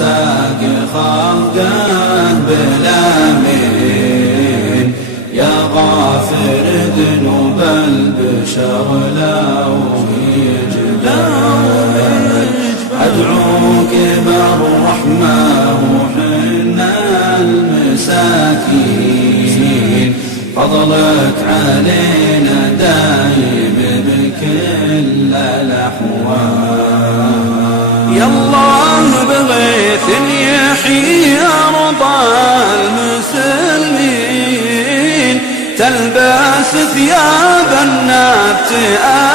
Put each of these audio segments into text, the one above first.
رزاق خلقه بالأمين، يا غافر ذنوب البشر لو يجبر، أدعوك بالرحمة وحنا المساكين، فضلك علينا دايم بكل الأحوال. يا الله بغيث يحيي أرض المسلمين، تلبس ثياب النبت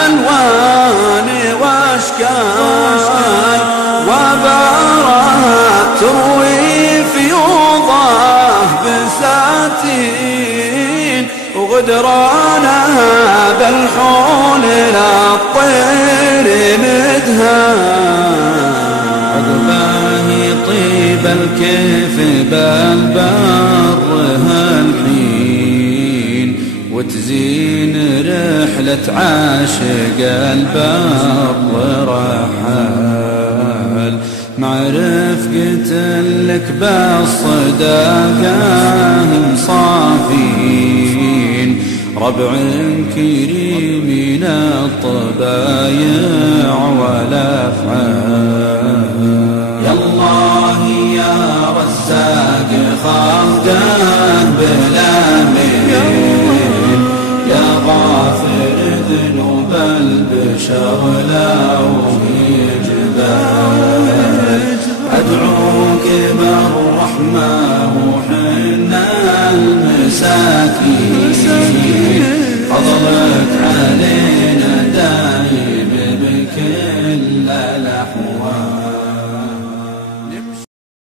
ألوان واشكال، وبارها تروي فيوضه بساتين، وغدرانها بالحول للطير مدهان، عقباه طيب الكيف بالبر هالحين، وتزين رحلة عاشق البر رحال، مع رفقة لك بالصداقة مصافين، ربع كريم الطبايع والأفعال. يا الله يا رزاق خلقه بالأمين، يا غافر ذنوب البشر لا